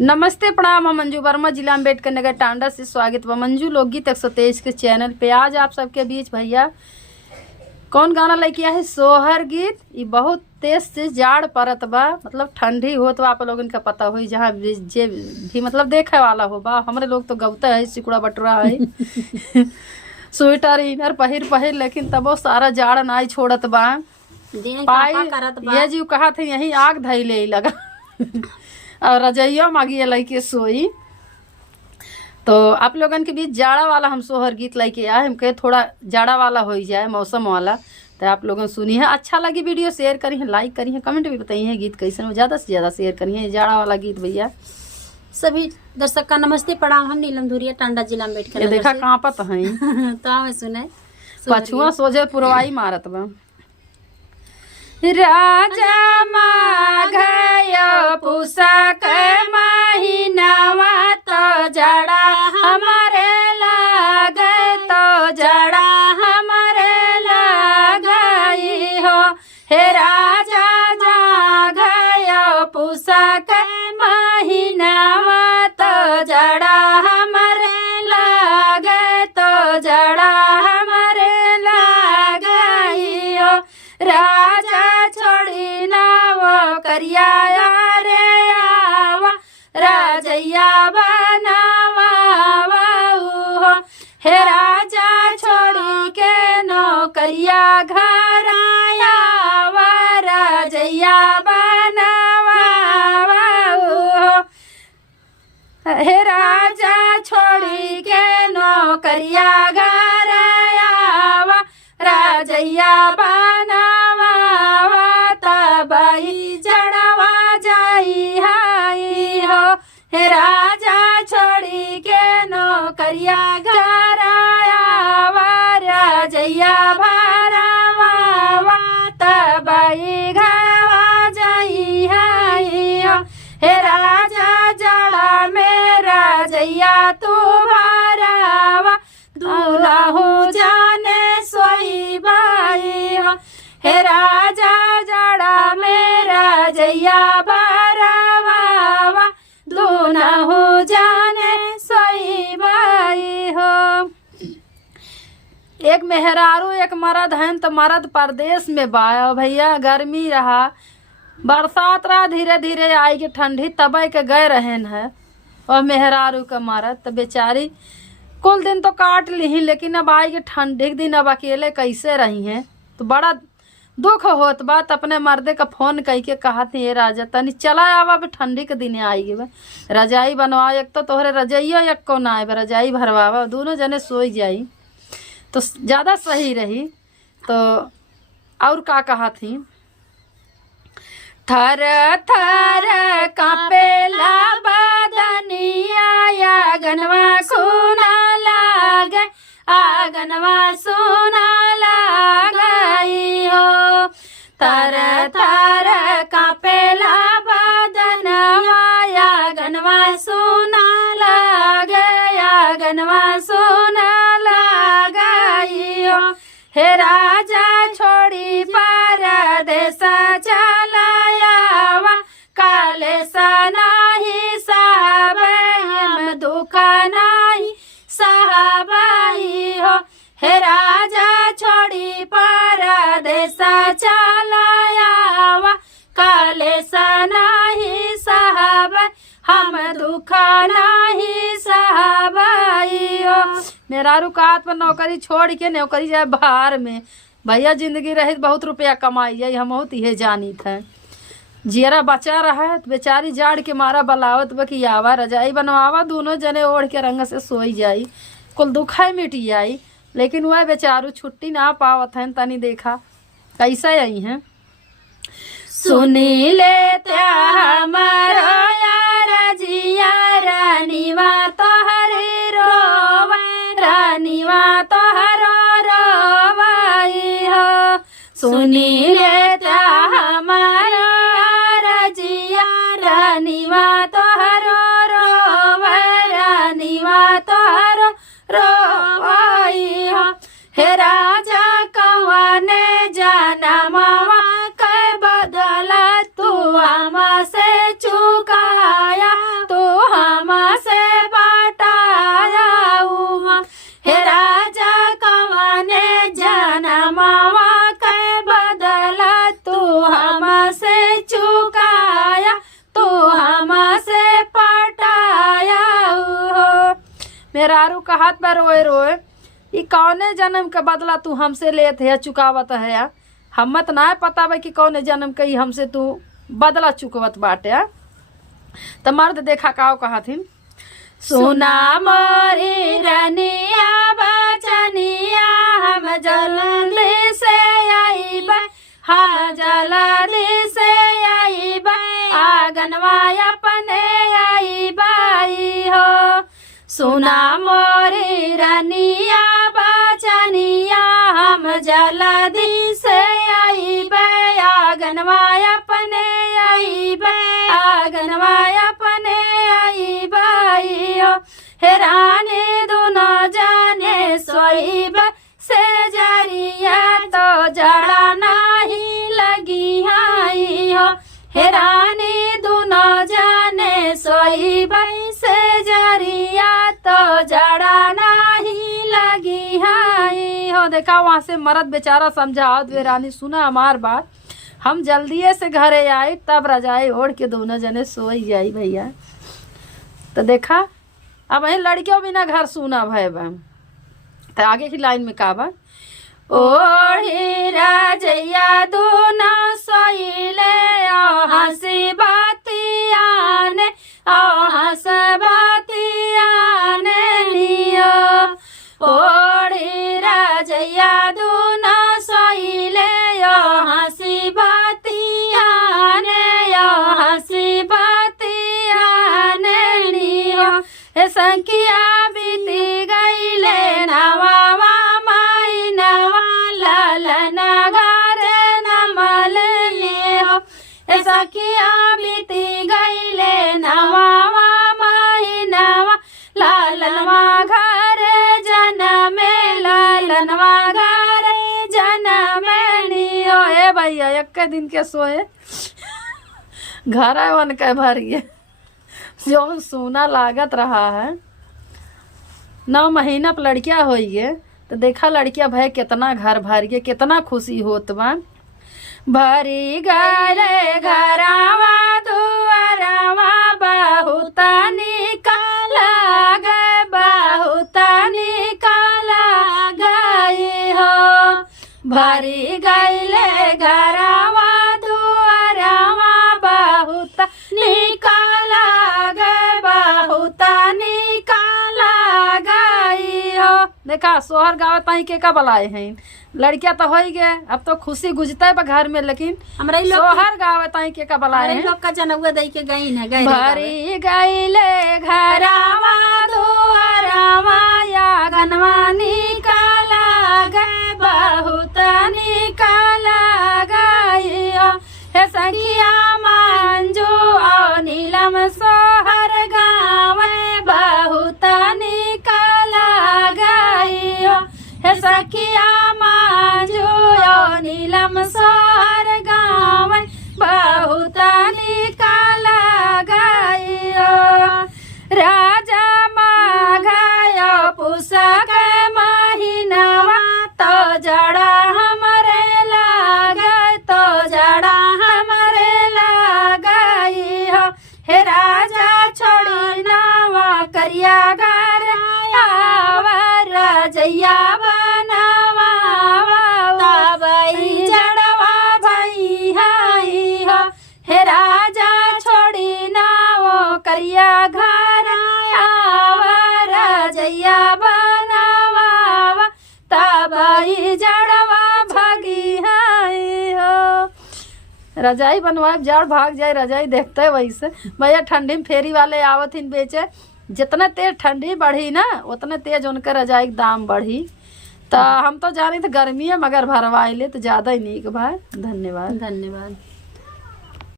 नमस्ते प्रणाम। हम मंजू वर्मा, जिला अम्बेडकर नगर टांडा से स्वागत बा मंजू लोकगीत 123 के चैनल पे। आज आप सबके बीच भैया कौन गाना लेके आया है? सोहर गीत। ये बहुत तेज से जाड़ पड़त बा, मतलब ठंडी होत बा। आप लोगन का पता हुई जहाँ जे भी मतलब देखे वाला हो बा। हमारे लोग तो गवता है, सिकुड़ा बटुरा है स्वेटर इनर पहिर लेकिन तबो सारा जाड़ नाई छोड़त बा। ये जी कहा थे यही आग धैले लगा और रजैया मांगी लैके सोई। तो आप लोगन के बीच जाड़ा वाला हम सोहर गीत लेके आए। हम कहे थोड़ा जाड़ा वाला हो जाए, मौसम वाला। तो आप लोगन सुनी है, अच्छा लगी वीडियो शेयर करी है, लाइक करी है, कमेंट भी बताइए गीत कैसे हो, ज़्यादा से ज़्यादा शेयर करी है जाड़ा वाला गीत भैया। सभी दर्शक का नमस्ते प्रणाम। हम नीलम धुरिया टांडा जिला अम्बेडकर ये देखा कांपत है तो हमें सुने पछुआ सोझे पुरवाई मारत बा। राजा माघयो पुषक महीनावा तो जड़ा हमारे लागे, तो जड़ा हमारे लागई हो। हे राजा जाघयो पुषक महीनावा तो जड़ा हमारे लागे, तो जड़ा हमारे लागई हो। राजा छोड़ी ना वो करिया रे आवा, राजैया बनावा हो। हे राजा छोड़ी के नौकरिया घर आवा, राजैया बनावा हो। हे राजा छोड़ी के नौकरिया घर आवा, राजैया बनावा तबाई जड़वा जाई हाई हो। हे राजा छोड़ी के नौकरिया घर आवा, राजैया भरावा तबाई घरवा जाई हाई हो। हे राजा जड़ा में राजैया तू भरावा, दूल्हा हो जाने सोई बाई हो। हे राजा जड़ा में राजैया भरावा, दूल्हा हो जाने सोई बाई हो। एक मेहरारू एक मर्द हैं, तो मर्द परदेश में बा भैया। गर्मी रहा, बरसात रहा, धीरे धीरे आई के ठंडी तबे के गए रहन है। और मेहरारू का मर्द तो बेचारी कुल दिन तो काट ली, लेकिन अब आई के ठंडी के दिन अब अकेले कैसे रही हैं। तो बड़ा दुख होत बात। अपने मर्दे का फोन कह के कहा थी, ये राजा तनी चला आवा, अब ठंडी के दिन आई गे रजाई बनवा। एक तो तोहरे रजाइयो एक को ना आए, रजाई भरवावा, दोनों जने सोई जाई तो ज़्यादा सही रही। तो और का कहा थी? थर थर कापेला बदनिया, आंगनवा सोना लागे, आंगनवा सोना लागई हो। थर थर कापेला बदनवा, आंगनवा सोना लागे, आंगनवा सोना लागई हो। हे राजा छोड़ी परदेस चलायावा, काले सनाही साहब हम दुखा नाही साहबाई हो। हे राजा छोड़ी परदेस चलायावा, काले सनाही साहब हम दुखा नाही साहबाई हो। मेहरारू का हाथ पर नौकरी छोड़ के नौकरी जाए बाहर में भैया। जिंदगी रही बहुत रुपया कमाई जाए, हम बहुत ये जानी थे। जियरा बचा रहा है तो बेचारी जाड़ के मारा बलावत बकी आवा, रजाई बनवावा, दोनों जने ओढ़ के रंग से सोई जाई, कुल दुखाई मिट जाई। लेकिन वह बेचारू छुट्टी ना पावत है। तनी देखा कैसा आई है। सुनी ले हमारो यार जिया, रानीवा तोहरे रोवा, रानीवा तोहरो रोवाई हो। सुनी ले हमारो यार जिया, रानीवा तोहरो रोवा, रानीवा तोहरो रोवाई हो। हे राजा कवाने जाना मावा के बदला, तू हम से चुकाया, तू मेहरारू कहत बा रोए रोए, ई कौने जन्म के बदला तू हमसे लेत है चुकावत है। हम त ना पता बा कि कौने जन्म के ई हमसे तू बदला चुकवत बाटे। त मर्द देखा काव कहथिन, सुना मोरी रनिया बचनिया हम जल्दी से आईबा, हम जल्दी से आईबा, आंगनवा अपने आईबाई हो। सुना मोरी रनिया बचनिया हम जल्दी से आईबा, आंगनवा अपने आईबा, आंगनवा अपने आईबाई हो। हेराने दोनों जाने सोईब से जरिया तो जड़ा नहीं लगी आई हो। हेराने दोनों जाने सोईब से जरिया तो जड़ा नहीं लगी आई हो। देखा वहां से मर्द बेचारा समझाओ, वे रानी सुना हमार बात, हम जल्दी से घरे आई तब रजाई ओढ़ के दोनों जने सोई जाई भैया। तो देखा अब वही लड़कियों बिना घर सुना भय बा। तो आगे की लाइन में का बा, ओढ़ी रजैया दूना सोइले ओ हंसी बातियाने, ओ हंस बातियाने लियो। ओढ़ी रजैया दूना सोइले ओ हंसी बातियाने, ओ हंसी बातियाने लियो। हे संकिया बीती गईले नवावा माई नवा, लाल नगारे नमल लियो। हे संकिया बीती गईले नवावा माई नवा, लालनवा घरे जनमे, लालनवा घरे जनमे लियो। ए भैया एक दिन के सोए घर वन के भरिए जो सोना लागत रहा है। 9 महीना पर लड़कियां होई है तो देखा लड़कियां भय कितना घर भर गए, कितना खुशी होत बा। भरी गए घरावा दुआरावा बहुत निकाला गए, बहुत निकाला गए हो। भरी गईले घरावा दुआरावा बहुत निकाला गए, बहुत निकाला गई हो। देखा सोहर गाँव ताई के का बलाए हैं, लड़कियां तो हो गए, अब तो खुशी गुजता है घर में, लेकिन हमरा सोहर गाँव ताई के का बलाए हैं। लोग का जनउआ दई के गई न गई। भरी गईले घरावा दुआरावा या गनवा निकाला गए, बहुत निकाला गई हो। हे सखिया मंजू और नीलम सोहर गाँव बहुत निकाला गई हो। हे सखिया मंजू और नीलम सोहर गाँव बहुत निकाला गई हो। राजा माघायो पुसक महीनवा तो जड़ा हमरे लागे, तो जड़ा हमरे लागई हो। हे राजा छोड़ी नावा करिया घर रजैया बनवा, तबई जड़वा भई हाई हो। हे राजा छोड़ी नावो करिया घर रजैया बनवा, तबई जड़वा भगी हाई हो। रजाई बनवाए जाड़ भाग जाए, रजाई देखते वैसे भैया। ठंडी में फेरी वाले आवथिन बेचे, जितने तेज ठंडी बढ़ी ना उतने तेज उनके रजाई के दाम बढ़ी। तो हम तो जानी थे गर्मी है, मगर भरवाइले तो ज्यादा ही नीक भाई। धन्यवाद। धन्यवाद।